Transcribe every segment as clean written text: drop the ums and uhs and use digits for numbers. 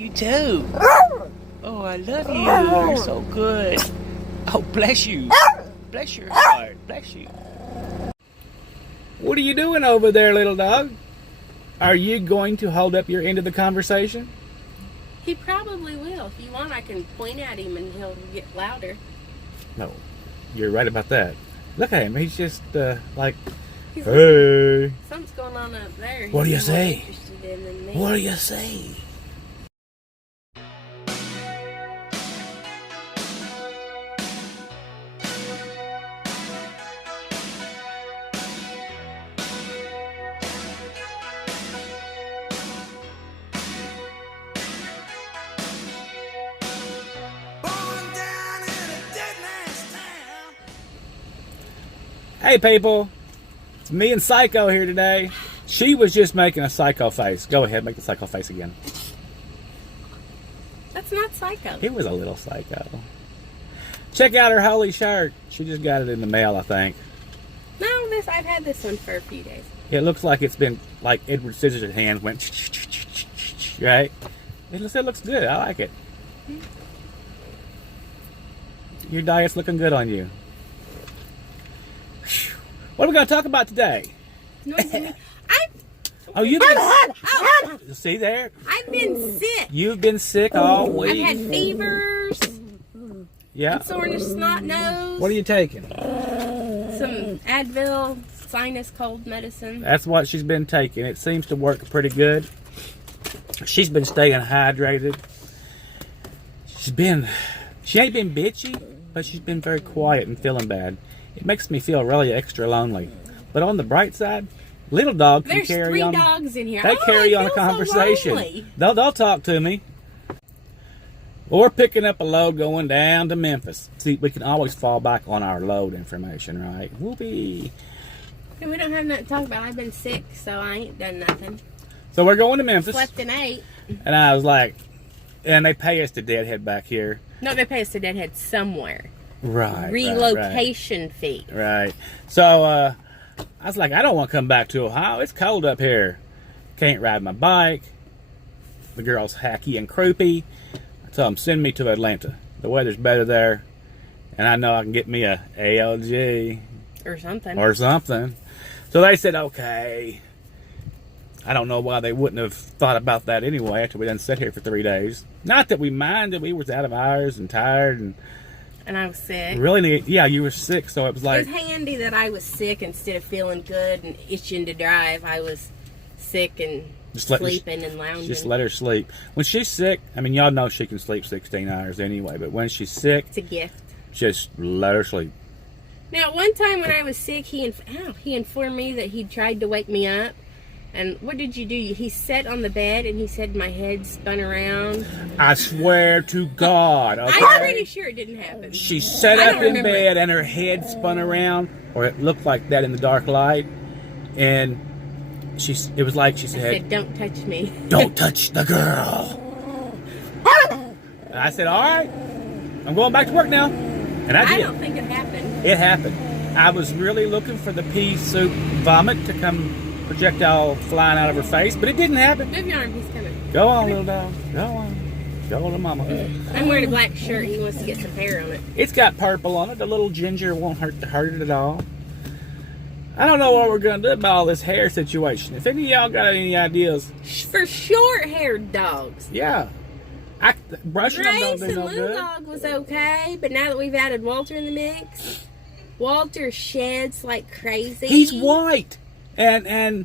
you too. Oh, I love you. You're so good. Oh, bless you. Bless your heart. Bless you. What are you doing over there, little dog? Are you going to hold up your end of the conversation? He probably will. If you want, I can point at him and he'll get louder. No, you're right about that. Look at him. He's just like, He's hey. Something's going on up there. What do you He's more say? interested in than me. What do you say? Hey people, it's me and Psycho here today. She was just making a psycho face. Go ahead, make the psycho face again. That's not psycho. It was a little psycho. Check out her holy shirt. She just got it in the mail, I think. No, I've had this one for a few days. It looks like it's been, like Edward Scissorhands' hands went, right? It looks good. I like it. Your diet's looking good on you. What are we going to talk about today? Oh, you've been... See there? I've been sick. You've been sick all week. I've had fevers. Yeah. And soreness, snot nose. What are you taking? Some Advil, sinus cold medicine. That's what she's been taking. It seems to work pretty good. She's been staying hydrated. She ain't been bitchy, but she's been very quiet and feeling bad. It makes me feel really extra lonely. But on the bright side, little dog can carry on. There's 3 dogs in here. They carry on a conversation. So They'll talk to me. Or picking up a load going down to Memphis. See, we can always fall back on our load information, right? Whoopee. And we don't have nothing to talk about. I've been sick, so I ain't done nothing. So we're going to Memphis. Slept and ate. And I was like, and they pay us to deadhead back here. No, they pay us to deadhead somewhere. Right. Relocation fee. Right. So I was like, I don't want to come back to Ohio. It's cold up here. Can't ride my bike. The girl's hacky and croupy. I told them, send me to Atlanta. The weather's better there. And I know I can get me a ALG. Or something. Or something. So they said, okay. I don't know why they wouldn't have thought about that anyway after we done sat here for 3 days. Not that we minded. We was out of hours and tired and I was sick. really, yeah, you were sick, so it was like... It was handy that I was sick instead of feeling good and itching to drive. I was sick and sleeping and lounging. Just let her sleep. When she's sick, I mean, y'all know she can sleep 16 hours anyway, but when she's sick... It's a gift. Just let her sleep. Now, one time when I was sick, he informed me that he tried to wake me up. And what did you do? He sat on the bed and he said my head spun around. I swear to God. Okay? I'm pretty sure it didn't happen. She sat up in bed and her head spun around, or it looked like that in the dark light. And it was like she said, don't touch me. Don't touch the girl. And I said, all right, I'm going back to work now. And I did. I don't think it happened. It happened. I was really looking for the pea soup vomit to come projectile flying out of her face, but it didn't happen. Move your arm, he's coming. Go on, little dog. Go on. Go to mama. I'm wearing a black shirt. He wants to get some hair on it. It's got purple on it. The little ginger won't hurt it at all. I don't know what we're going to do about all this hair situation. If any of y'all got any ideas. For short-haired dogs. Yeah. Brushing them don't do no good. Grace and Dog was okay, but now that we've added Walter in the mix, Walter sheds like crazy. He's white. And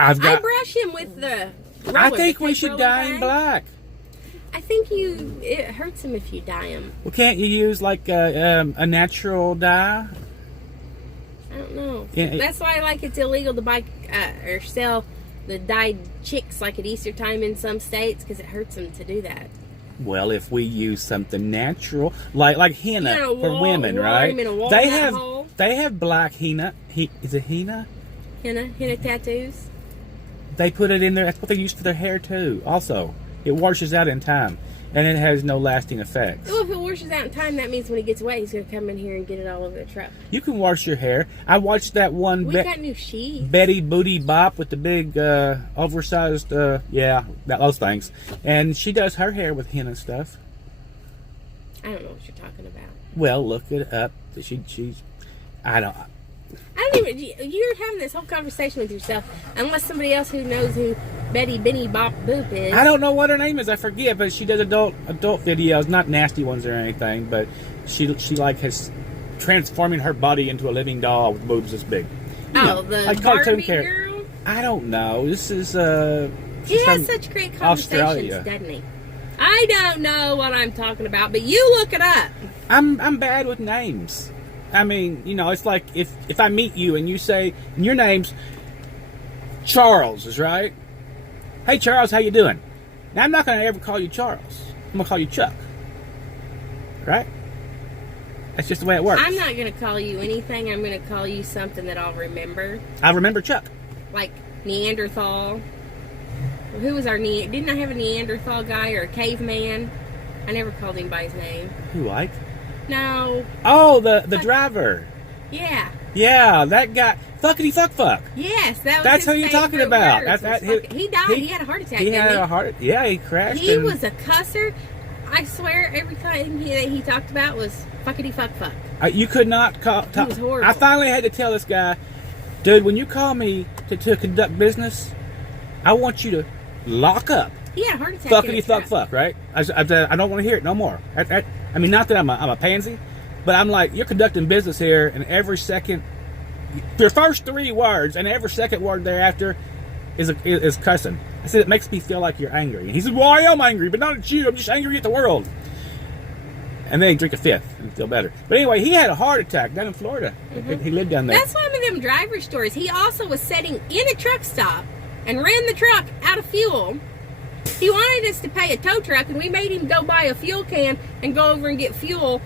I brush him with the roller. I think we should dye him black. I think it hurts him if you dye him. Well, can't you use like a natural dye? I don't know. Yeah, that's why it's illegal to buy or sell the dyed chicks like at Easter time in some states because it hurts them to do that. Well, if we use something natural, like henna for women, right? They have black henna. Is it henna? Henna tattoos. They put it in there. That's what they use for their hair too. Also, it washes out in time, and it has no lasting effects. Well, if it washes out in time, that means when he gets wet, he's going to come in here and get it all over the truck. You can wash your hair. I watched that one. We got new sheets. Betty Booty Bop with the big oversized, those things. And she does her hair with henna stuff. I don't know what you're talking about. Well, look it up. I don't even. You're having this whole conversation with yourself, unless somebody else who knows who Betty Benny Bop Boop is. I don't know what her name is. I forget, but she does adult videos, not nasty ones or anything. But she like has transforming her body into a living doll with boobs this big. The like Barbie girl. I don't know. This is He has such great conversations, doesn't he? I don't know what I'm talking about, but you look it up. I'm bad with names. I mean, it's like if I meet you and you say, and your name's Charles, is right? Hey, Charles, how you doing? Now, I'm not going to ever call you Charles. I'm going to call you Chuck. Right? That's just the way it works. I'm not going to call you anything. I'm going to call you something that I'll remember. I remember Chuck. Like Neanderthal. Who was our Didn't I have a Neanderthal guy or a caveman? I never called him by his name. Who, Ike? No. Oh, the driver. Yeah. Yeah, that guy. Fuckity fuck. Yes, that's who you're talking about. He died. He had a heart attack. He crashed. He was a cusser. I swear, every time he talked about was fuckity fuck. You could not call. He was horrible. I finally had to tell this guy, dude, when you call me to conduct business, I want you to lock up. He had a heart attack. Fuckity fuck, right? I don't want to hear it no more. I mean, not that I'm a pansy, but I'm like, you're conducting business here, and every second, your first 3 words, and every second word thereafter is cussing. I said, it makes me feel like you're angry. And he said, well, I am angry, but not at you. I'm just angry at the world. And then he drink a 5th and feel better. But anyway, he had a heart attack down in Florida. Mm-hmm. He lived down there. That's one of them driver stories. He also was sitting in a truck stop and ran the truck out of fuel. He wanted us to pay a tow truck, and we made him go buy a fuel can and go over and get fuel,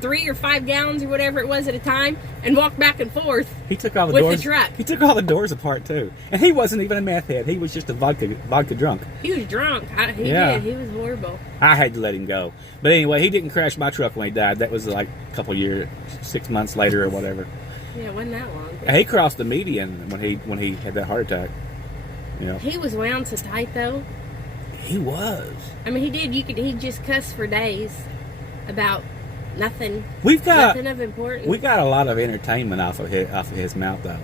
3 or 5 gallons or whatever it was at a time, and walk back and forth. He took all the with doors. The truck. He took all the doors apart too, and he wasn't even a meth head. He was just a vodka drunk. He was drunk. He did. He was horrible. I had to let him go, but anyway, he didn't crash my truck when he died. That was like a couple years, 6 months later or whatever. Yeah, it wasn't that long. He crossed the median when he had that heart attack. He was wound so tight though. He was. I mean, he did. He just cussed for days about nothing. Nothing of importance. We got a lot of entertainment off of his mouth though.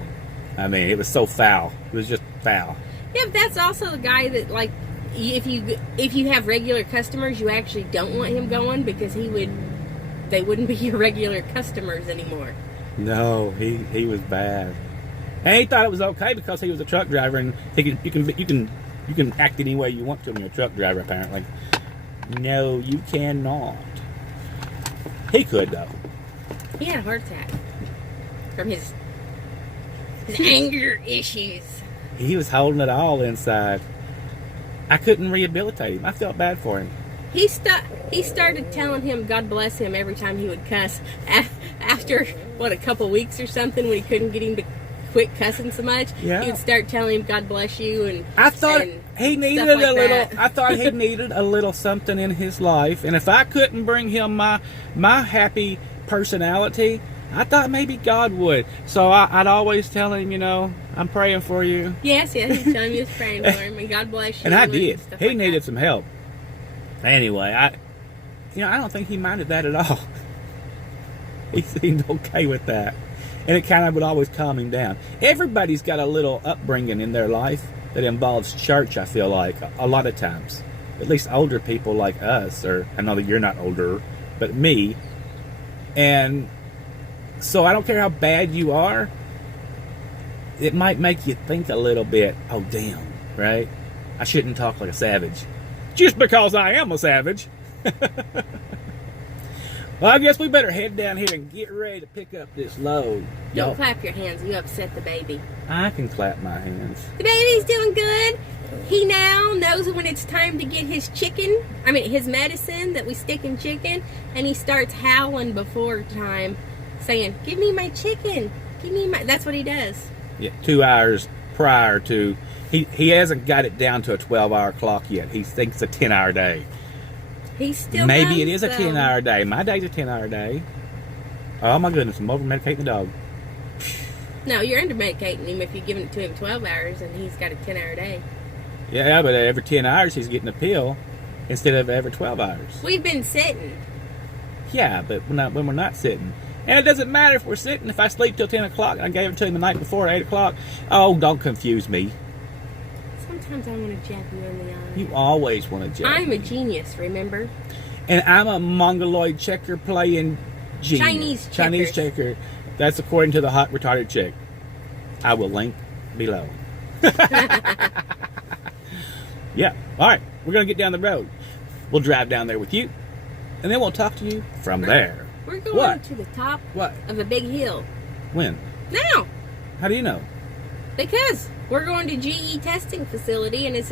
I mean, it was so foul. It was just foul. Yeah, but that's also the guy that, like, if you have regular customers, you actually don't want him going because they wouldn't be your regular customers anymore. No, he was bad. And he thought it was okay because he was a truck driver, and you can act any way you want to when you're a truck driver, apparently. No, you cannot. He could, though. He had a heart attack from his anger issues. He was holding it all inside. I couldn't rehabilitate him. I felt bad for him. He started telling him God bless him every time he would cuss. After, a couple weeks or something, when he couldn't get him to quit cussing so much, yeah. He would start telling him God bless you, and I thought he needed a little. That. I thought he needed a little something in his life, and if I couldn't bring him my happy personality, I thought maybe God would. So I'd always tell him, I'm praying for you. Yes, he'd tell him he was praying for him, and God bless you. And I did. He like needed some help. Anyway, I don't think he minded that at all. He seemed okay with that. And it kind of would always calm him down. Everybody's got a little upbringing in their life that involves church, I feel like, a lot of times. At least older people like us, or I know that you're not older, but me. And so I don't care how bad you are, it might make you think a little bit, oh, damn, right? I shouldn't talk like a savage. Just because I am a savage. Well, I guess we better head down here and get ready to pick up this load. Don't clap your hands. You upset the baby. I can clap my hands. The baby's doing good. He now knows when it's time to get his his medicine that we stick in chicken, and he starts howling before time, saying, give me my chicken. That's what he does. Yeah, 2 hours prior to... He hasn't got it down to a 12-hour clock yet. He thinks a 10-hour day. He still Maybe does, it is a though. 10-hour day. My day's a 10-hour day. Oh my goodness, I'm over-medicating the dog. No, you're under-medicating him if you're giving it to him 12 hours and he's got a 10-hour day. Yeah, but every 10 hours he's getting a pill instead of every 12 hours. We've been sitting. Yeah, but when we're not sitting. And it doesn't matter if we're sitting. If I sleep till 10 o'clock and I gave it to him the night before at 8 o'clock, oh, don't confuse me. Sometimes I want to jab you in the eye. You always want to judge I'm a me. genius, remember? And I'm a mongoloid checker playing genius. Chinese checker. That's according to the hot retarded chick. I will link below. Yeah. All right. We're going to get down the road. We'll drive down there with you. And then we'll talk to you from there. We're going What? to the top What? of a big hill. When? Now, How do you know? because we're going to GE testing facility, and it's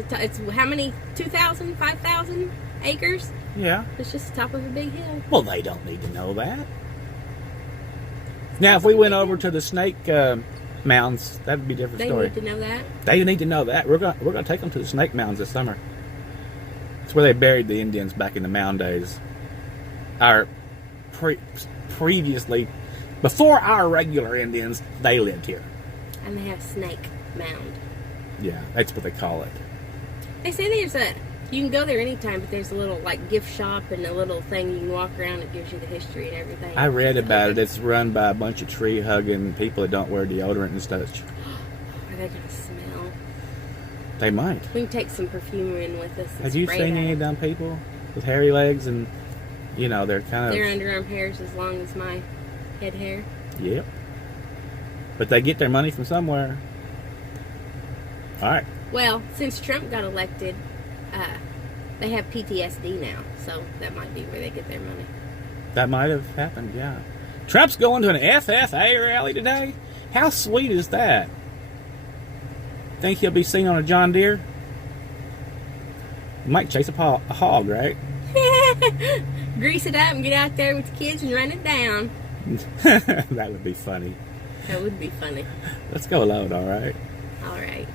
how many? 2,000, 5,000 acres? Yeah. It's just the top of a big hill. Well, they don't need to know that. Now, if we went over to the snake mounds, that would be a different They story. need to know that. They need to know that. We're gonna take them to the snake mounds this summer. It's where they buried the Indians back in the mound days. Previously, before our regular Indians, they lived here. And they have Snake Mound. Yeah, that's what they call it. They say you can go there anytime, but there's a little like gift shop and a little thing you can walk around that gives you the history and everything. I read about it. It's run by a bunch of tree-hugging people that don't wear deodorant and such. Are they gonna smell? They might. We can take some perfume in with us. And Have you spray seen it any out. of them people with hairy legs and, they're kind of... Their underarm hair is as long as my head hair. Yep. But they get their money from somewhere. All right. Well, since Trump got elected, they have PTSD now, so that might be where they get their money. That might have happened, yeah. Trump's going to an FFA rally today? How sweet is that? Think he'll be seen on a John Deere? He might chase a hog, right? Grease it up and get out there with the kids and run it down. That would be funny. That would be funny. Let's go load, all right? All right.